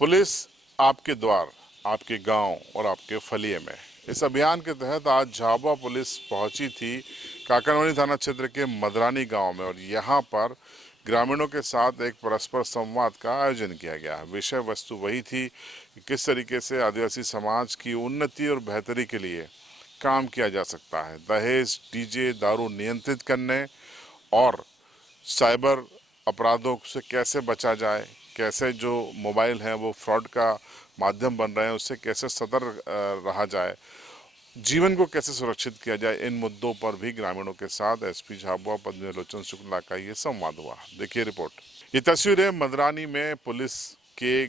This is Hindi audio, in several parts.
पुलिस आपके द्वार, आपके गांव और आपके फलिए में। इस अभियान के तहत आज झाबुआ पुलिस पहुंची थी काकनवानी थाना क्षेत्र के मदरानी गांव में और यहां पर ग्रामीणों के साथ एक परस्पर संवाद का आयोजन किया गया। विषय वस्तु वही थी कि किस तरीके से आदिवासी समाज की उन्नति और बेहतरी के लिए काम किया जा सकता है। दहेज, डीजे, दारू नियंत्रित करने और साइबर अपराधों से कैसे बचा जाए, कैसे जो मोबाइल हैं वो फ्रॉड का माध्यम बन रहे हैं उससे कैसे सतर्क रहा जाए, जीवन को कैसे सुरक्षित किया जाए, इन मुद्दों पर भी ग्रामीणों के साथ एसपी झाबुआ पद्मलोचन शुक्ला का ये संवाद हुआ। देखिए रिपोर्ट। ये तस्वीरें मदरानी में पुलिस के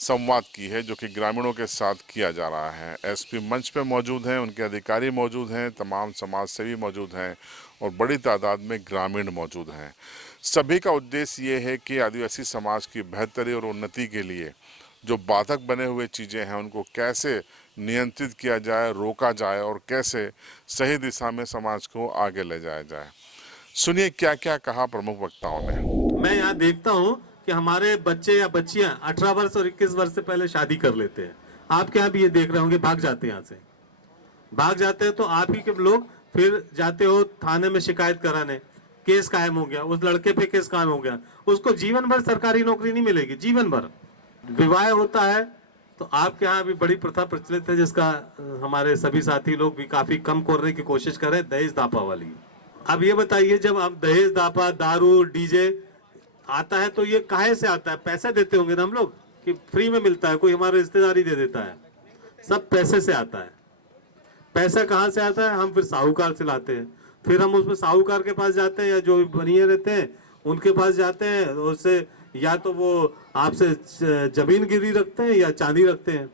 संवाद की है जो कि ग्रामीणों के साथ किया जा रहा है। एसपी मंच पे मौजूद हैं, उनके अधिकारी मौजूद हैं, तमाम समाज सेवी मौजूद हैं और बड़ी तादाद में ग्रामीण मौजूद हैं। सभी का उद्देश्य ये है कि आदिवासी समाज की बेहतरी और उन्नति के लिए जो बाधक बने हुए चीज़ें हैं उनको कैसे नियंत्रित किया जाए, रोका जाए और कैसे सही दिशा में समाज को आगे ले जाया जाए। सुनिए क्या क्या कहा प्रमुख वक्ताओं ने। मैं यहाँ देखता हूँ कि हमारे बच्चे या बच्चियां 18 वर्ष और 21 वर्ष से पहले शादी कर लेते हैं। आपके यहाँ भी ये देख रहे होंगे, भाग जाते हैं यहाँ से। भाग जाते हैं तो आप ही के लोग फिर जाते हो थाने में शिकायत कराने, केस कायम हो गया, उस लड़के पे केस कायम हो गया, उसको जीवन भर सरकारी नौकरी नहीं मिलेगी, जीवन भर। विवाह होता है तो आपके यहाँ भी बड़ी प्रथा प्रचलित है जिसका हमारे सभी साथी लोग भी काफी कम करने की कोशिश कर रहे हैं, दहेज दापा वाली। अब ये बताइए, जब आप दहेज दापा, दारू, डीजे आता है तो ये काहे से आता है? पैसे देते होंगे ना हम लोग, कि फ्री में मिलता है, कोई हमारे रिश्तेदारी दे देता है? सब पैसे से आता है। पैसा कहाँ से आता है? हम फिर साहूकार से लाते हैं, फिर हम उसमें साहूकार के पास जाते हैं या जो भी बनिए रहते हैं उनके पास जाते हैं, उससे या तो वो आपसे जमीन गिरवी रखते हैं या चांदी रखते हैं,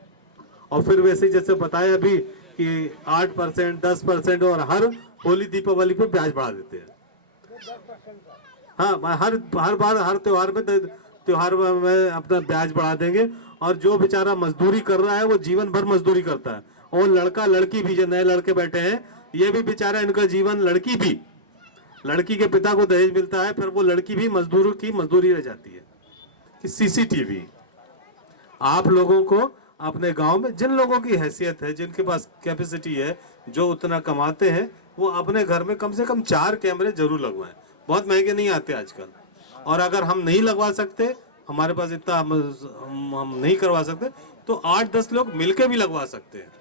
और फिर वैसे जैसे बताया अभी कि 8%, 10% और हर होली दीपावली पे ब्याज बढ़ा देते हैं। हाँ, हर बार हर त्योहार में अपना ब्याज बढ़ा देंगे। और जो बेचारा मजदूरी कर रहा है वो जीवन भर मजदूरी करता है, और लड़का लड़की भी, जो नए लड़के बैठे हैं ये भी बेचारा, इनका जीवन, लड़की भी, लड़की के पिता को दहेज मिलता है, फिर वो लड़की भी मजदूरों की मजदूरी रह जाती है। कि सीसीटीवी आप लोगों को अपने गांव में, जिन लोगों की हैसियत है, जिनके पास कैपेसिटी है, जो उतना कमाते हैं, वो अपने घर में कम से कम 4 कैमरे जरूर लगवाएं। बहुत महंगे नहीं आते आजकल। और अगर हम नहीं लगवा सकते, हमारे पास इतना हम नहीं करवा सकते, तो 8-10 लोग मिलके भी लगवा सकते हैं।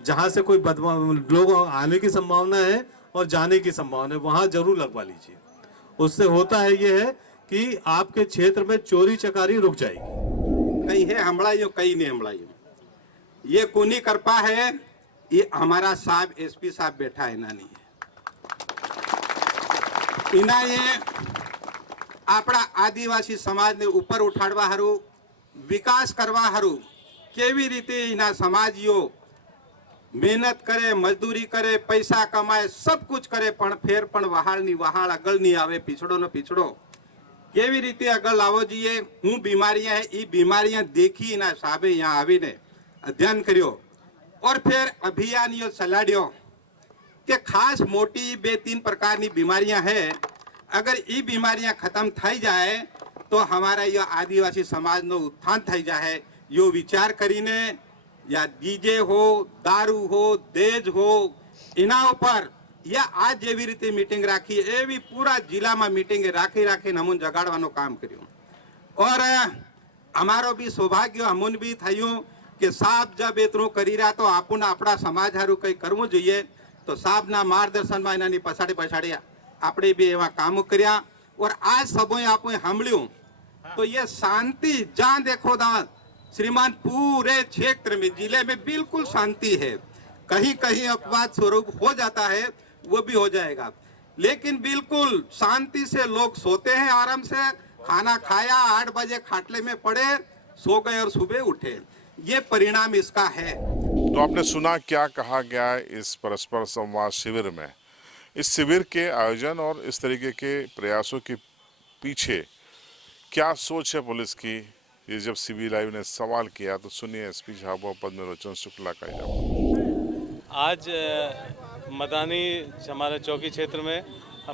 जहां से कोई लोग आने की संभावना है और जाने की संभावना है, वहां जरूर लगवा लीजिए। उससे होता है ये है कि आपके क्षेत्र में चोरी चकारी रुक जाएगी। कई है हमड़ाइयो, कई नहीं हमड़ाइयो। ये कोनी करपा है, ये हमारा साहब एसपी साहब बैठा है, नानी है इना ये આપણા આદિવાસી સમાજને ઉપર ઉઠાડવા હારું, વિકાસ કરવા હારું કેવી રીતે એના સમાજીઓ મહેનત કરે, મજદૂરી કરે, પૈસા કમાય, सब कुछ करे, પણ ફેર પણ વહાળની વહાળ આગળ નહીં આવે, પીછડોનો પીછડો કેવી રીતે આગળ લાવવો જોઈએ। હું બીમારીਆਂ है, એ બીમારીਆਂ देखी એના સાહેબે यहाँ આવીને અધ્યયન કર્યો और फिर अभियान यो चलाड्यो कि खास मोटी 2-3 प्रकारनी बीमारियां है, अगर ये बीमारियां खत्म थई जाए तो हमारा यो आदिवासी समाज नो उत्थान थई जाए। यो विचार करीने या डीजे हो, दारू हो, दहेज हो, इना ऊपर या आज जेवी रीते मीटिंग राखी एवी पूरा जिला में मीटिंग राखी राखी हमून जगाड़वानो काम कर्यो। और अमारो भी सौभाग्य हमून भी थयुं कि साहब जब एतरो करी रहा तो आपुन अपना समाज हारू कई करवू जोईए। तो साहब ना मार्गदर्शन में एनानी पछाड़ी पछाड़ी आपणे भी एवा काम कर्या और आज सबोए आपणे सांभळ्युं तो ये शांति जहां देखो दा श्रीमान पूरे क्षेत्र में, जिले में बिल्कुल शांति है। कहीं कहीं अपवाद स्वरूप हो जाता है, वो भी हो जाएगा, लेकिन बिल्कुल शांति से लोग सोते हैं आराम से। खाना खाया, 8 बजे खाटले में पड़े, सो गए और सुबह उठे, ये परिणाम इसका है। तो आपने सुना क्या कहा गया इस परस्पर संवाद शिविर में। इस शिविर के आयोजन और इस तरीके के प्रयासों के पीछे क्या सोच है पुलिस की, ये जब सीबी लाइव ने सवाल किया तो सुनिए एसपी झाबुआ पद्मलोचन शुक्ला का जवाब। आज मदानी हमारे चौकी क्षेत्र में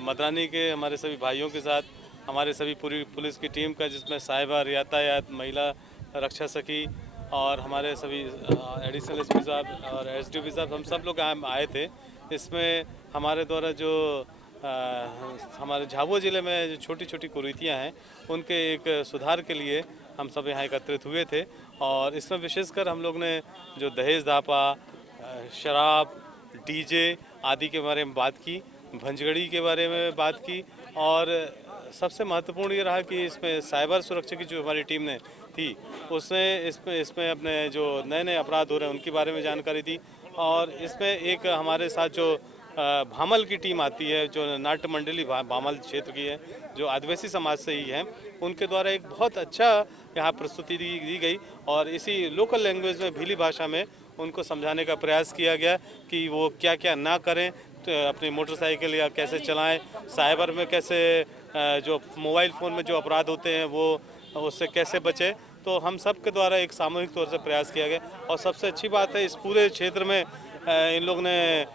मदानी के हमारे सभी भाइयों के साथ हमारे सभी पूरी पुलिस की टीम का, जिसमें साइबर, यातायात, महिला रक्षा सखी और हमारे सभी एडिशनल एसपी साहब और एसडीओपी साहब, हम सब लोग आए थे। इसमें हमारे द्वारा जो हमारे झाबुआ ज़िले में जो छोटी छोटी कुरीतियाँ हैं उनके एक सुधार के लिए हम सब यहाँ एकत्रित हुए थे। और इसमें विशेषकर हम लोग ने जो दहेज दापा, शराब, डीजे आदि के बारे में बात की, भंजगड़ी के बारे में बात की, और सबसे महत्वपूर्ण ये रहा कि इसमें साइबर सुरक्षा की जो हमारी टीम ने थी उसने इसमें अपने जो नए नए अपराध हो रहे हैं उनके बारे में जानकारी दी। और इसमें एक हमारे साथ जो भामल की टीम आती है, जो नाट्य मंडली भामल क्षेत्र की है, जो आदिवासी समाज से ही है, उनके द्वारा एक बहुत अच्छा यहाँ प्रस्तुति दी गई और इसी लोकल लैंग्वेज में भीली भाषा में उनको समझाने का प्रयास किया गया कि वो क्या क्या ना करें, तो अपनी मोटरसाइकिल या कैसे चलाएं, साइबर में कैसे जो मोबाइल फ़ोन में जो अपराध होते हैं वो उससे कैसे बचें। तो हम सब के द्वारा एक सामूहिक तौर से प्रयास किया गया। और सबसे अच्छी बात है, इस पूरे क्षेत्र में इन लोग ने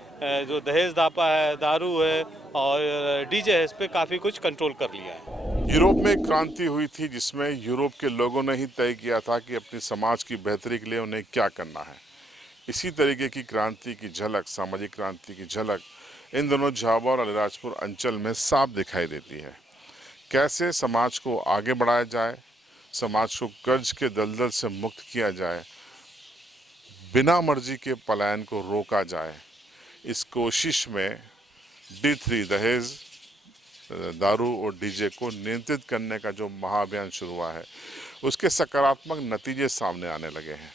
जो दहेज दापा है, दारू है और डीजे है, इस पर काफ़ी कुछ कंट्रोल कर लिया है। यूरोप में एक क्रांति हुई थी जिसमें यूरोप के लोगों ने ही तय किया था कि अपनी समाज की बेहतरी के लिए उन्हें क्या करना है। इसी तरीके की क्रांति की झलक, सामाजिक क्रांति की झलक इन दोनों झाबुआ और अलीराजपुर अंचल में साफ दिखाई देती है। कैसे समाज को आगे बढ़ाया जाए, समाज को कर्ज के दलदल से मुक्त किया जाए, बिना मर्जी के पलायन को रोका जाए, इस कोशिश में D3 दहेज, दारू और डीजे को नियंत्रित करने का जो महाअभियान शुरू हुआ है उसके सकारात्मक नतीजे सामने आने लगे हैं।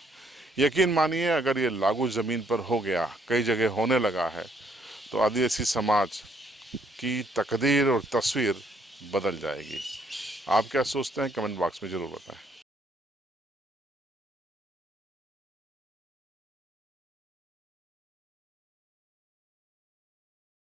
यकीन मानिए, अगर ये लागू ज़मीन पर हो गया, कई जगह होने लगा है, तो आदिवासी समाज की तकदीर और तस्वीर बदल जाएगी। आप क्या सोचते हैं, कमेंट बॉक्स में ज़रूर बताएं।